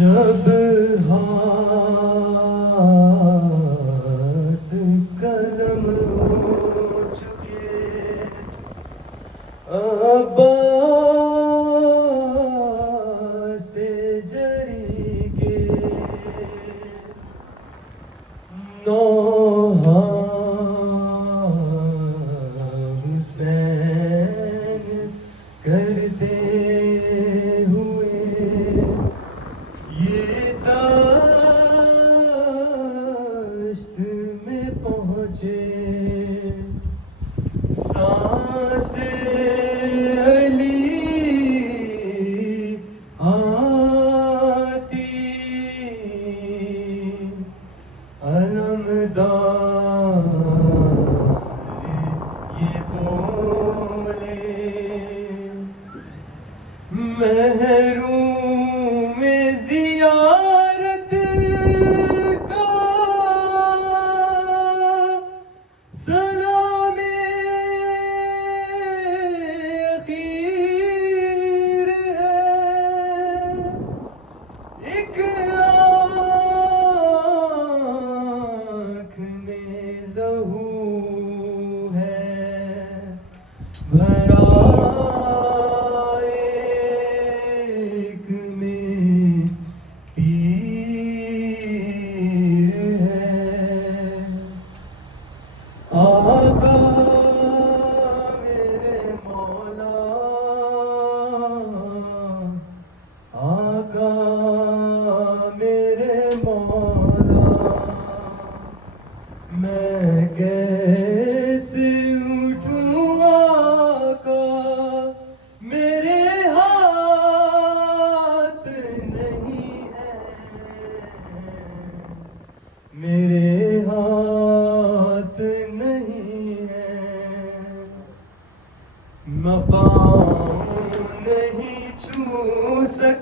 जब हाथ कलम हो चुके अब्बास से जरी के नौहा हुसैन करते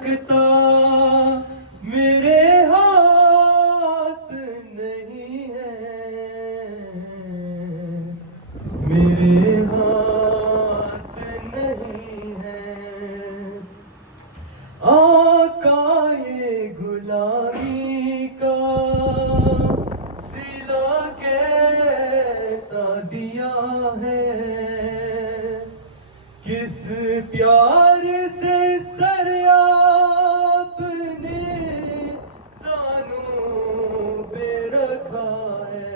सकता, मेरे हाथ नहीं है, मेरे हाथ नहीं है। आका ये गुलामी का सिला कैसा दिया है, किस प्यार से सर आपने जानों पे रखा है।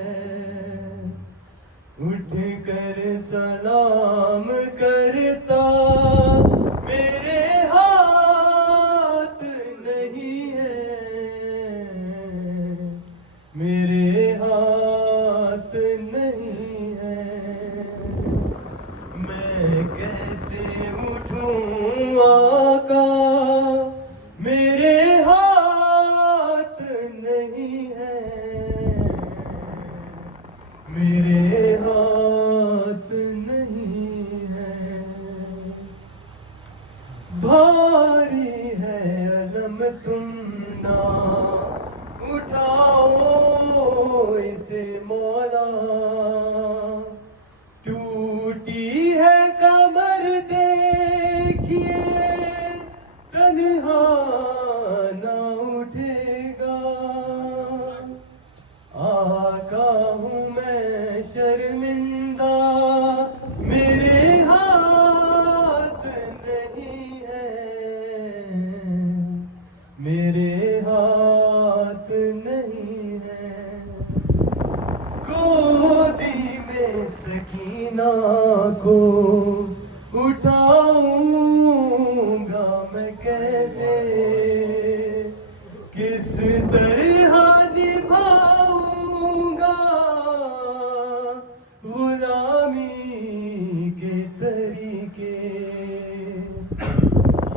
उठ कर सलाम करता, मेरे हाथ नहीं है, मेरे हाथ नहीं है। मैं कैसे उठूं आका, मेरे हाथ नहीं है, मेरे हाथ नहीं है। भारी है अलम तुम ना उठाओ इसे मौला, टूटी है कमर देखिए तन्हा ना उठेगा। आका हूँ मैं शर्मिंदा, मेरे हाथ नहीं है, मेरे हाथ नहीं है। गोदी में सकीना को उठाऊंगा मैं कैसे, किस तरह निभाऊंगा गुलामी के तरीके।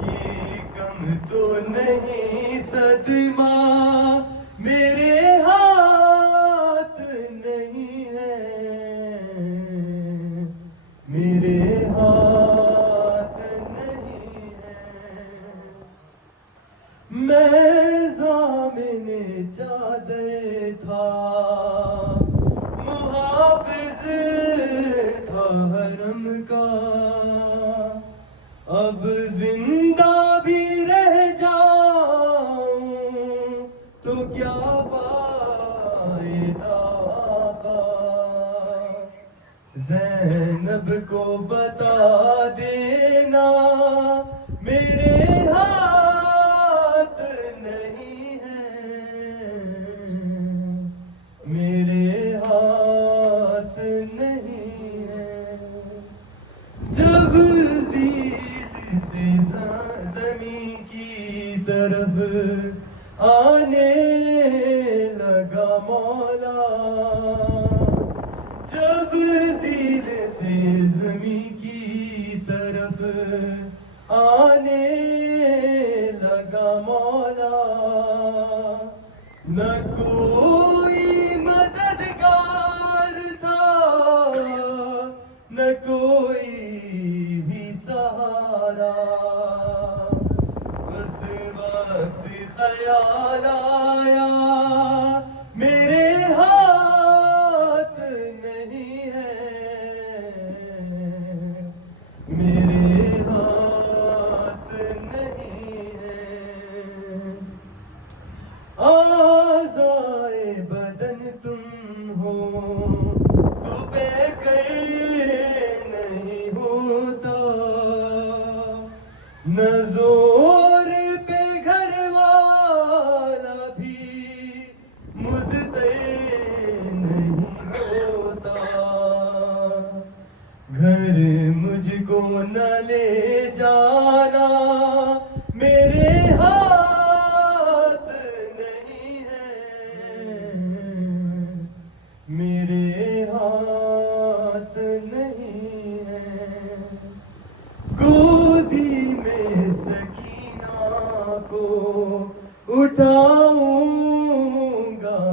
ये कम तो नहीं सदमा, मेरे हाथ नहीं है, मेरे हाथ नहीं है। मैं ज़ामिने चादर था, मुहाफिज था हरम का, अब जिंदा भी रह जाऊं तो क्या फायदा आका। ज़ैनब को बता देना, मेरे हाथ नहीं है, मेरे हाथ नहीं है। जब झील से ज़मीं की तरफ आने लगा मौला, जब झील से ज़मीं की तरफ आने लगा मौला, न कोई मददगार था, न कोई भी सहारा। उस वक्त ख्याल आया, मेरे हाथ नहीं है, मेरे हाथ नहीं है। आज़ाए बदन तुम हो तो बेकर नहीं होता, न जोर पे घर वाला भी मुझतर नहीं होता। घर मुझको न ले जाना, मेरे हाथ नहीं है, मेरे हाथ नहीं है। गोदी में सकीना को उठाऊंगा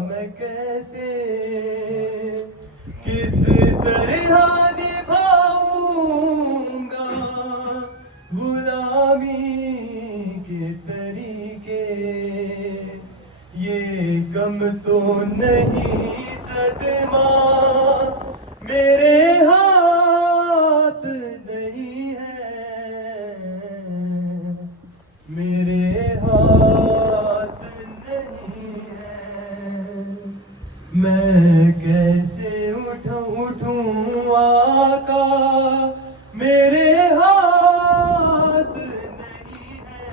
मैं कैसे, किस तरह निभाऊंगा गुलामी के तरीके। गम तो नहीं सदमा मेरे हाथ नहीं है, मेरे हाथ नहीं है। मैं कैसे उठूं आका मेरे हाथ नहीं है,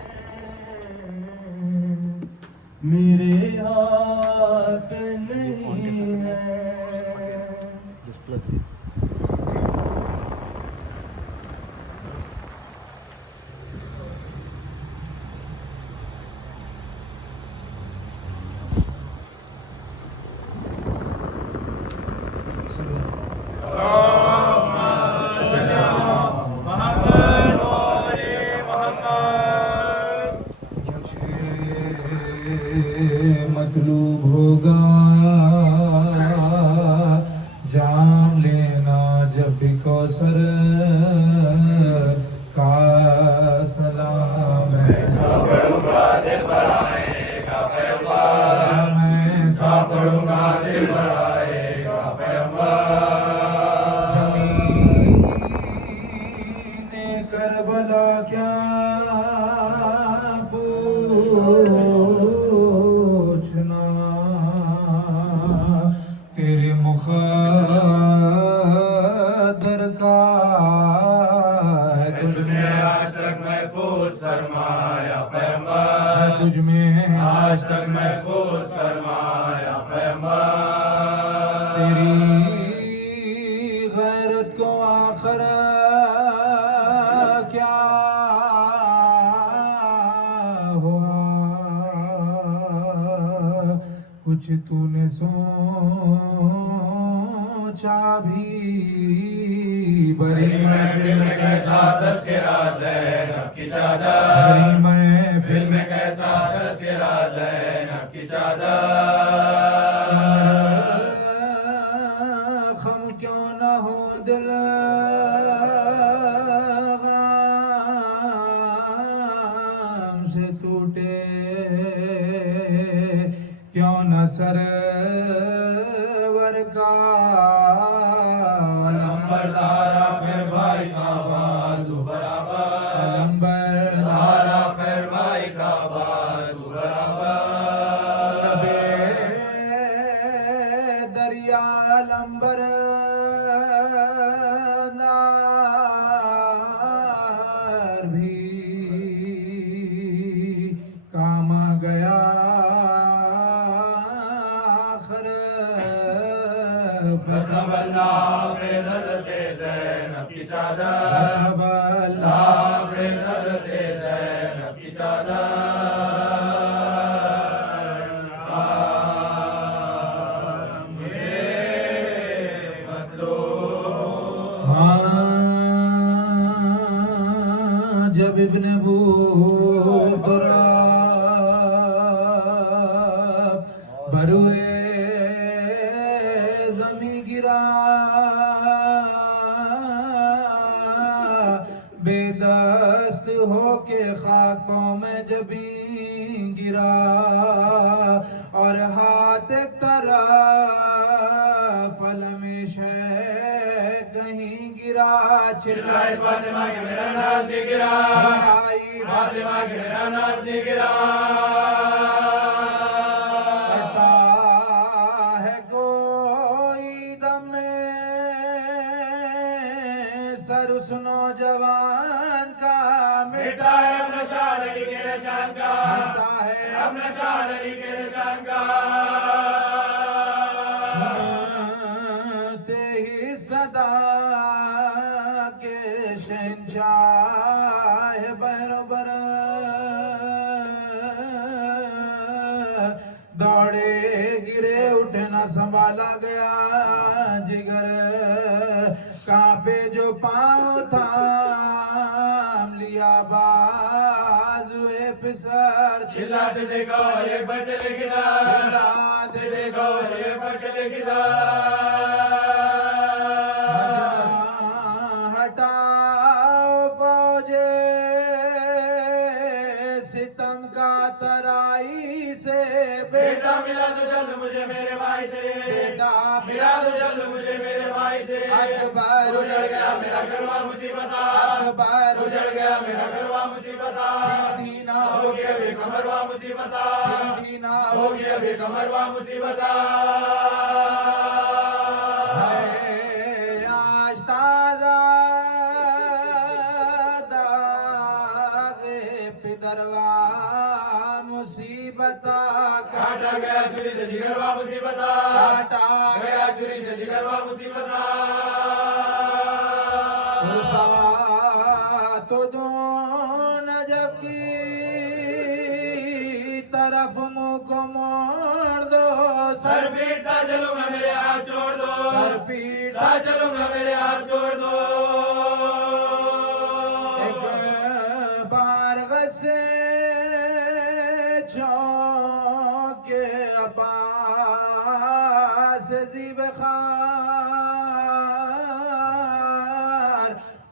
मेरे हाथ नहीं है। मतलूब होगा जान लेना जब भी कौसर का सलाम है। पढ़ूंगा दिल भर आएगा पैगंबर, सलाम है सब पढ़ूंगा दिल भर आएगा पैगंबर। ज़मीने करबला क्या पूछना, तेरे मुक़द्दर का है तुझ में आज तक महफूज सरमाया पैगंबर, तुझ में आज तक महफूज सरमाया पैगंबर। तेरी गैरत को आखिर क्या हुआ, कुछ तूने सोचा भी बड़ी महफिल में कैसा तज़किरा ज़ैनब की चादर, बड़ी महफिल फिल्म में कैसा तज़किरा ज़ैनब की चादर। खम क्यों न हो दिल गम से टूटे, क्यों न सरवर का नंबरदारा फिर भाई का बाजू बराबर नंबरदारा तारा खैर भाई का बाजू बराबर। नबे दरिया लंबर नार भी काम आ गया आखिर कसम अल्लाह पे हज़रते ज़ैनब की चादर, सब अल्लाह अल्लाह पे हज़रते ज़ैनब की चादर। हाँ जब इब्ने बुतराब बरुए जमी गिरा, बेदस्त होके खाक पाँव में जबी गिरा, और हाथ एक तरफ फलमिश कहीं गिरा, चिल्लाए फातिमा के मेरा नज़दीक गिरा, चिल्लाई फातिमा के मेरा नज़दीक गिरा। हटा है कोई दम में सर उस नौजवान का, मिटा है अपना शान अली के निशान का, मिटा है अपना शान अली के निशान का। सुनते ही सदा के शहंशाह बरोबर दौड़े गिरे उठे न संभाला गया जिगर, कांपे जो पाँव थाम लिया बाजुए फिसर, चिल्लाते देखो एक बच्चे लिखिदा, चिल्लाते देखो एक बच्चे लिखिदा। हटाओ फौजे सितम का तराई से बेटा मिला तो जल्द मुझे मेरे भाई से, बेटा मिला तो जल्द मुझे मेरे भाई से। अकबर उजड़ गया मेरा गलवा मुसीबत, अकबर उजड़ गया मेरा गलवा मुसीबत, सीधी ना हो गया बेकमर गलवा मुसीबत, सीधी ना हो गया बेकमर गलवा मुसीबत। है आज ताजा दागे पिदरवा मुसीबत काटा गया छुरी से जिगरवा मुसीबत, काटा गया छुरी से जिगरवा मुसीबत। तो दो नजफ की तरफ मुंह को मोड़ दो सर पीटता चलूंगा मेरे हाथ छोड़ दो, सर पीटा चलूंगा मेरे हाथ छोड़ दो। एक बार गसे चौके अब्बास ज़ीब खार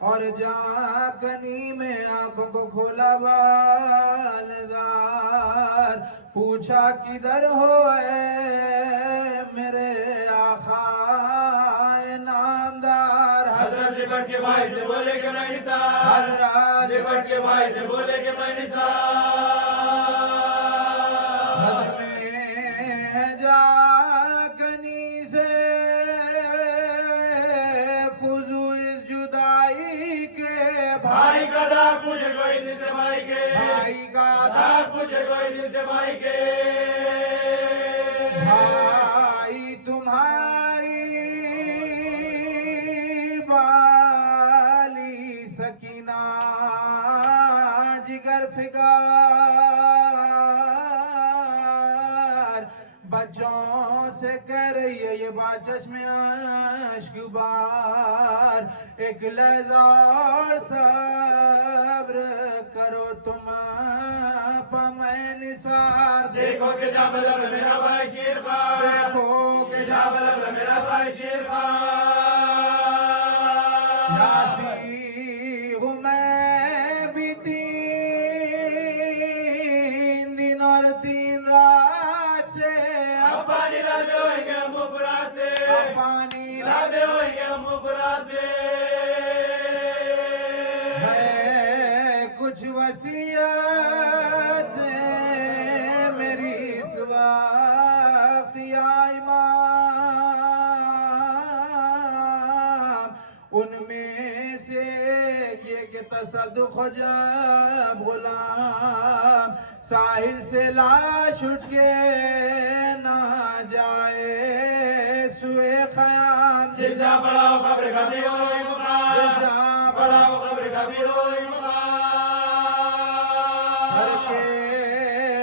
और जाकनी में आंखों को खोला बालदार पूछा किधर हो मेरे आका नामदार हजरत लिपट के भाई से बोले कि मैं निसार, हजरत लिपट के भाई से बोले कि मैं निसार। सदमे है जाकनी से फुजू इस जुदाई के भाई का दाग पूछे कोई दिल से भाई के, भाई का दाग पूछे कोई दिल से भाई के। भाई तुम्हारी बाली सकीना जिगर फिगार बच्चों से कह रही है ये बात चश्मे अश्कुबार एक लहज़ा और सब्र करो तुम मैं निसार देखो कि जा बलब मेरा भाई शेर खान, देखो कि जा बलब मेरा भाई शेर खान। यासी हूँ मैं भी 3 दिन और 3 रात से अब पानी लाते होंगे हम मुफरा से, अब पानी लाते होंगे हम मुफरा से। है कुछ वसीयत मेरी इस वक्त या इमाम उनमें से ये कि तसद्दुक़ हो जब गुलाम साहिल से लाश उठ के ना जाए सुए ख़याम जिजा बड़ा खबर कभी होई मुकाम, जिजा बड़ा खबर कभी होई मुकाम। सर के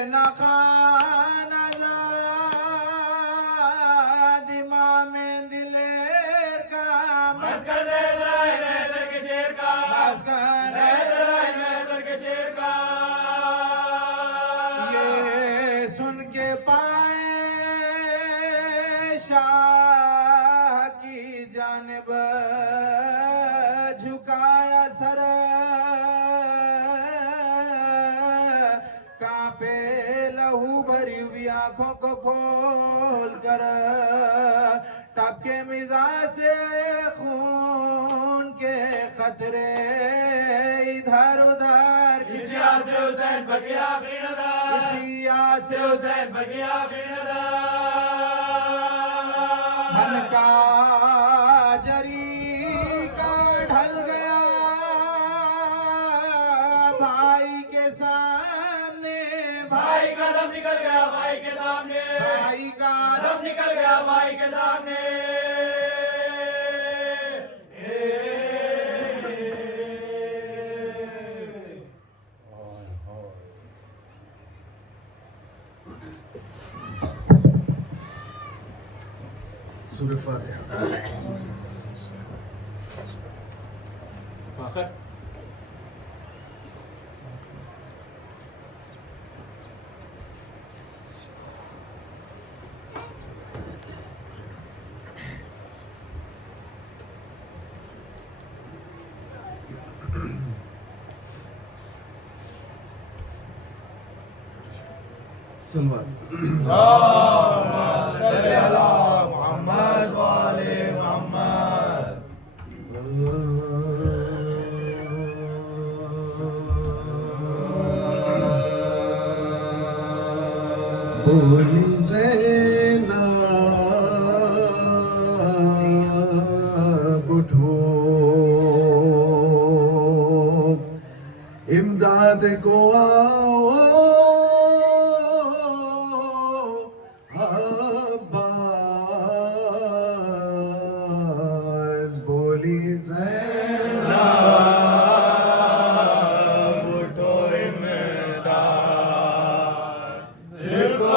नखान आज़ाद इमाम दिलेर का बस कर रहे लड़ाई में दर के शेर का, बस कर रहे लड़ाई में दर के शेर का। ये सुन के पाए शाह की जानिब झुकाया सर कांपे लहू भरी हुई आंखों को खोल कर टपके मिजाज से खून के खतरे इधर उधर किसी आस से हुसैन बगी आखिरी नजर, किसी आस से हुसैन बगी आखिरी नजर। मन का जरी का ढल गया भाई के सामने भाई का दम निकल गया भाई के सामने, भाई का दम निकल गया भाई के सामने। सूरत फातिहा सलवात। मोहम्मद वाले मोहम्मद। बोली ज़ैनब उठो, इमदाद को आओ, अब्बास बोली ज़ैनब उठो इमदाद को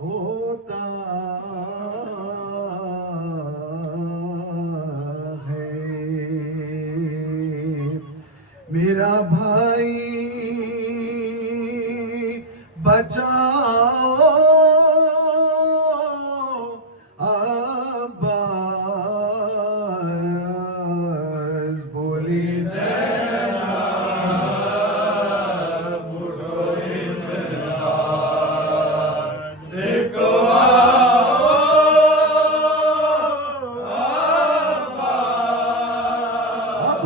होता है मेरा भाई बचाओ, अब्बास बोली अब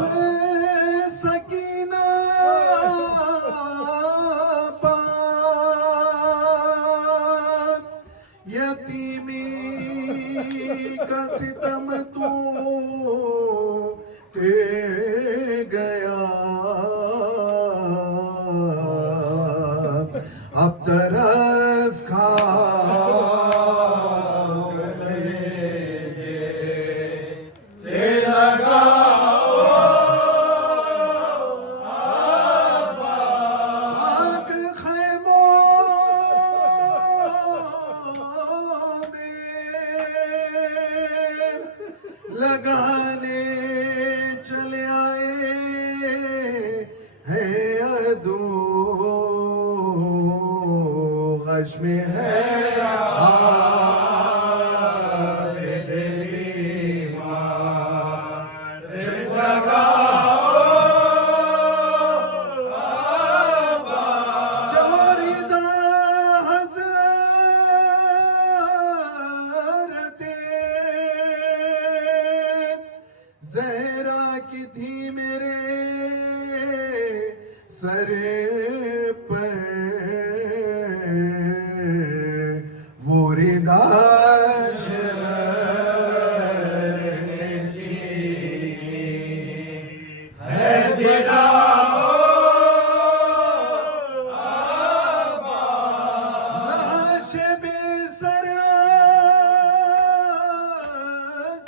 सकीना पार यतीमी का सितम तू दे गया, अब तरस खा से लगा आग खैमों में लगाने चले आए हैं अदू, गश में है जारिदा हज़रते ज़हरा की थी मेरे सर पर, वो रिदा शबनर ने छीनी है दिला, लाश बेसर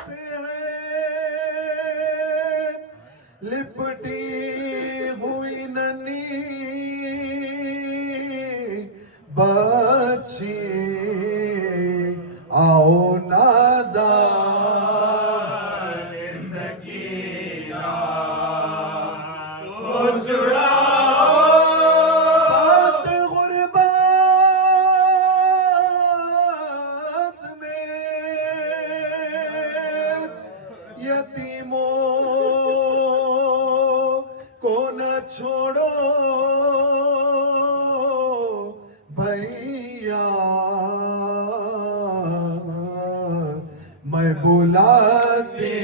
से है लिपटी हुई नन्ही बच्ची, आओ नादान सकीना सात गुरबात में यतीमों को न छोड़ो भैया, मैं बुलाती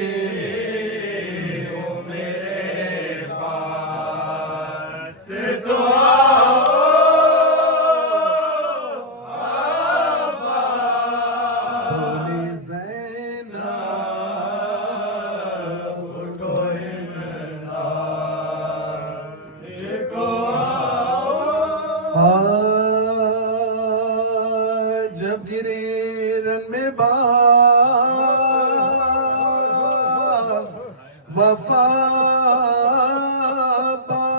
बोली ज़ैनब उठो जब गिरे रन में बा वफा बास,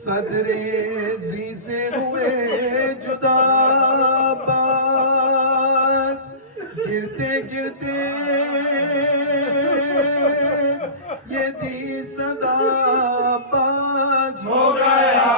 सदरे जी से हुए जुदा बास, गिरते गिरते ये दी सदा पास हो गया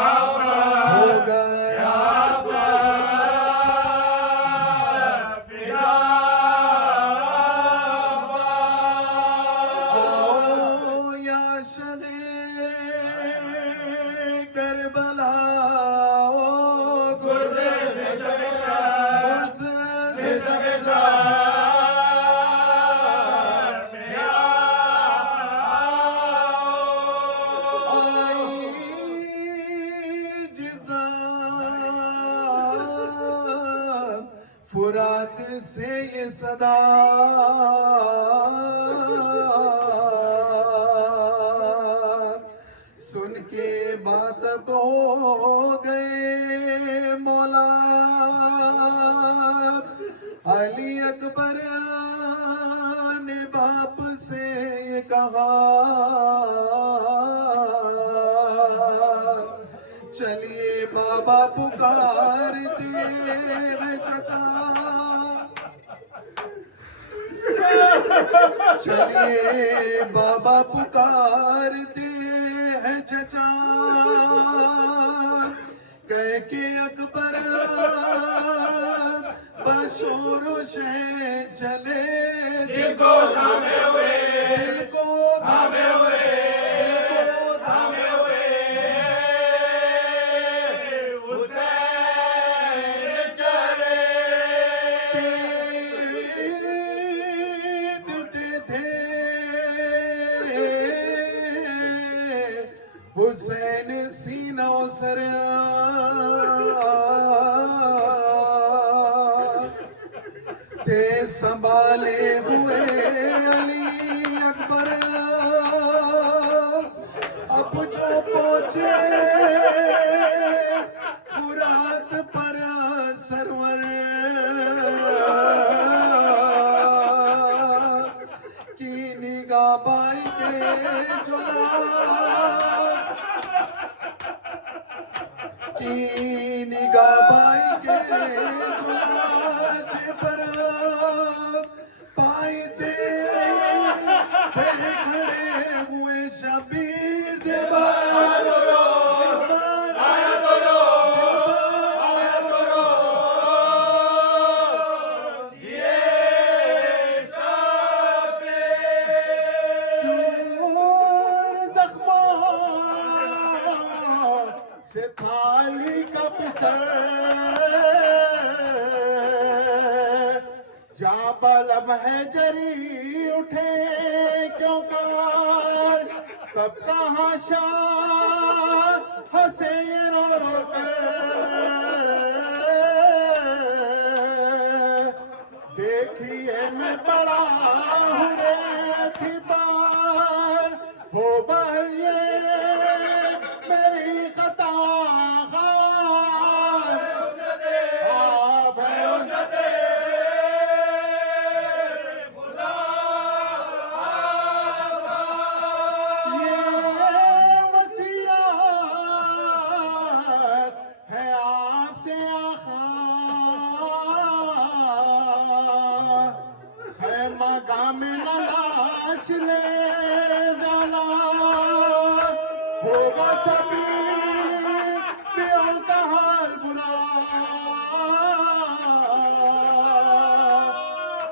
फुरात से ये सदा सुन के बात हो गए मौला अली अकबर ने बाप से कहा चलिए बाबा पुकारते हैं चाचा चलिए बाबा पुकारते हैं चाचा कह के अकबर बशोरो शह चले दिल को थामे हुए दिल को थामे हुए दिल को थामे हुए हुसैन सीना सर ते संभाले हुए अली अकबर अब जो पहुंचे फुरात पर सरवर की निगाह बाई के जुला की निगाह बाई के जुलाश पर पाए थे खड़े हुए शबीर दिलबर से थाली कप से जा बलब है जरी उठे क्यों कार तब कहाँ शाह हसैन और देखिए मैं बड़ा हूँ रे थी बार हो बलिए मेरी खता में नाच ले जाना होगा सभी दियों का हाल बुरा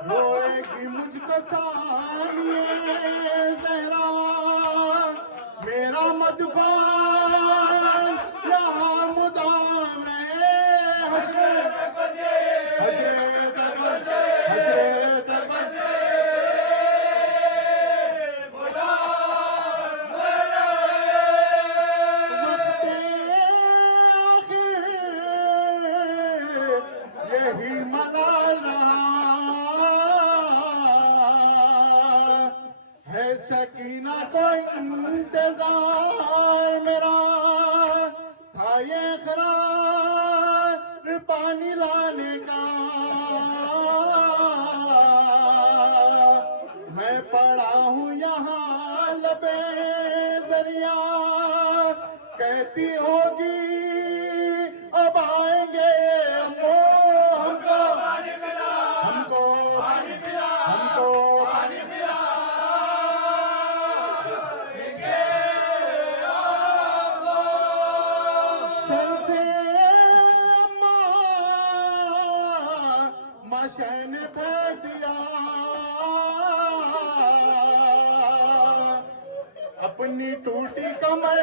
रोएगी मुझको सानिए जहरा मेरा मदफान यहाँ मुदाम रहे हसरे हसरे दरबार हसरे दरबार यही मलाल रहा है सकीना को इंतजार मेरा था ये ख़रार पानी लाने का मैं पड़ा हूँ यहाँ लबे दरिया कहती होगी अब आएंगे सर से माशा ने फेंक दिया अपनी टूटी कमर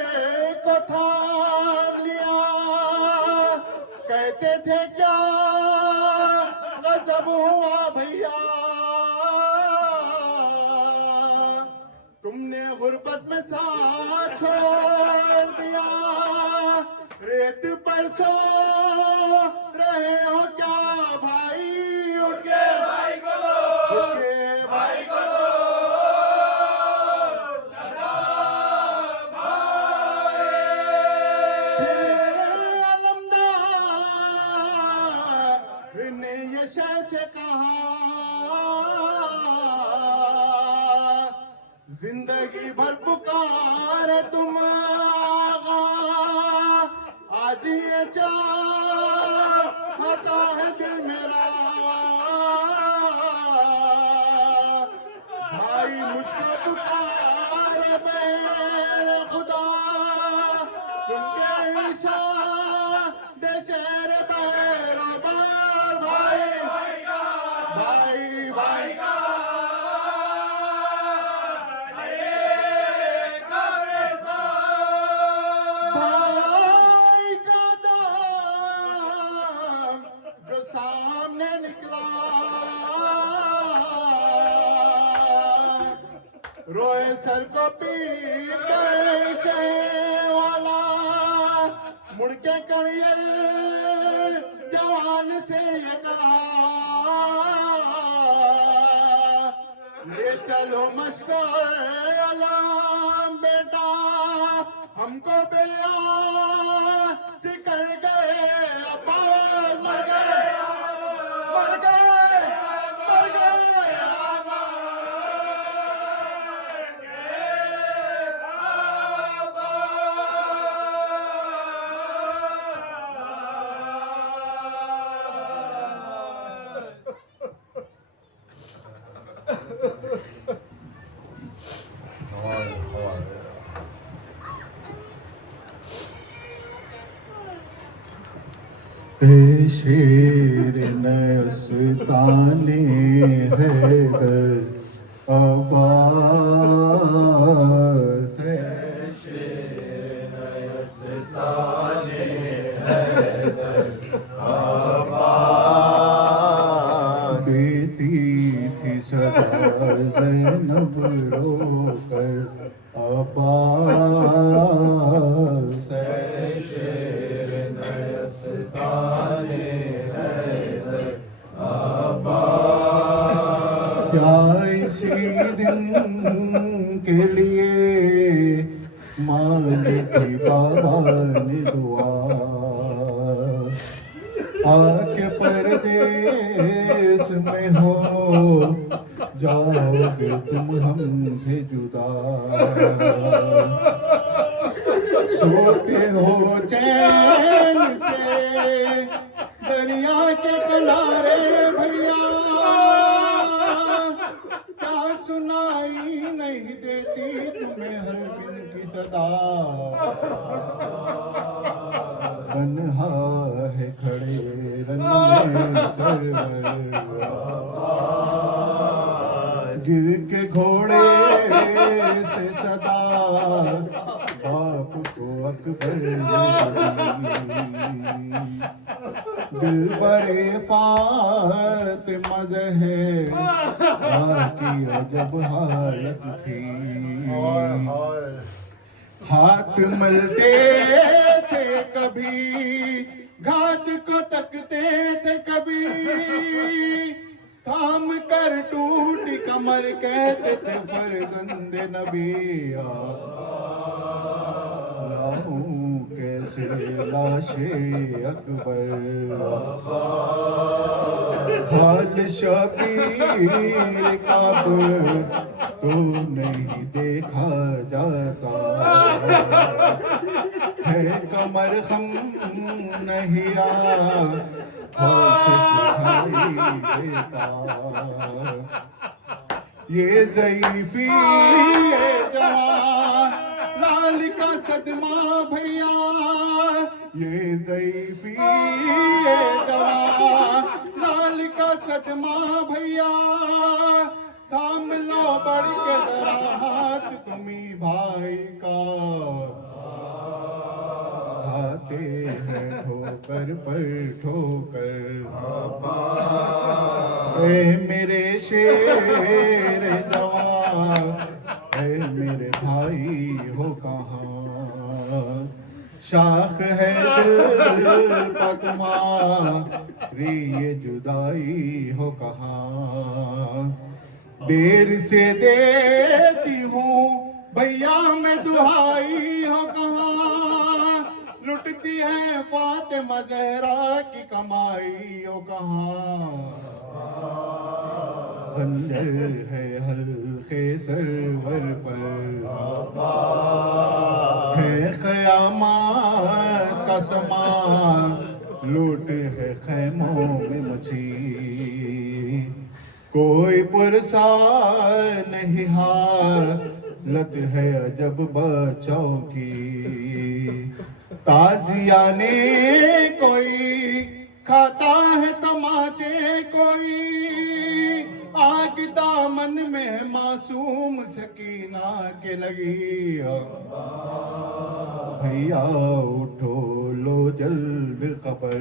को थाम लिया कहते थे क्या जब हुआ भैया तुमने गुर्बत में साथ छोड़ दिया, रेत पर सो रहे हो क्या भाई, उठ के भाई को दो, उठ के भाई को दो ने ये शहर से कहा, जिंदगी भर पुकार तुम आगा, आज ये चाहता है दिल मेरा, भाई मुझको पुकार मेरे खुदा, सुन के इशारे शेर बहरोबार, भाई भाई भाई भाई का दाम जो सामने निकला, रोए सर को पीट कैसे वाला, मुड़ के करियल जवान से ये कहा, ले चलो मस्को अलाम बेटा, हमको बेया सिकर गए, अब्बास मर गए मर गए मर गए, शेर नस्ताने हैदर अब्बास है, शेर नयस्ताने हैदर अब्बास, देती थी सदा ज़ैनब रोकर अब्बास है, शेर नयस्ताने हैदर अब्बास, क्या इसी दिन के लिए मांगी थी बाबा ने दुआ, आके परदेस में हो जाओगे तुम हमसे जुदा, सोते हो चैन से दरिया के किनारे भैया, क्या सुनाई नहीं देती तुम्हें हर दिन की सदा, तन्हा है खड़े रन में सरवर, गिर के घोड़े से सदा बाप को अकबर ने दी, दिल बरे फातिमा ज़हरा की अजब हालत थी, हाथ मलते थे कभी घात को तकते थे कभी, थाम कर टूटी कमर कहते थे फरजंद नबी, लाऊं कैसे लाशे अकबर, हाल शबीर कब तो नहीं देखा जाता, है कमर हम नहीं से सुझाई देता, ये ज़ईफ़ी है जवान लाल का सदमा भैया, ये ज़ईफ़ी है जवान लाल का सदमा भैया, थाम लो बढ़ के जरा हाथ तुम्ही भाई का, खाते हैं ठोकर पर ठोकर, ए मेरे शेर जवान, ए मेरे भाई हो कहाँ, शाख है दिल पर तुम्हारी ये जुदाई हो कहाँ। देर से देती हूँ भैया मैं दुहाई हो कहाँ, लुटती है फातिमा ज़हरा की कमाई हो कहाँ। खंजर है हल्के सरवर पर, है क़यामत का समान, लूट है खैमों में मची, कोई पुरसा नहीं हालत है अजब बच्चों की। ताजियाने कोई खाता है तमाचे कोई, आग दामन में मासूम सकीना के लगी। भैया उठो लो जल्द खबर,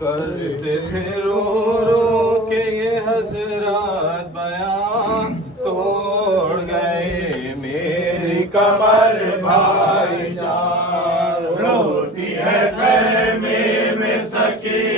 करते थे रो रो के ये हजरत बयां, तोड़ गए मेरी कमर भाईजान। रोती है खैमे में सकी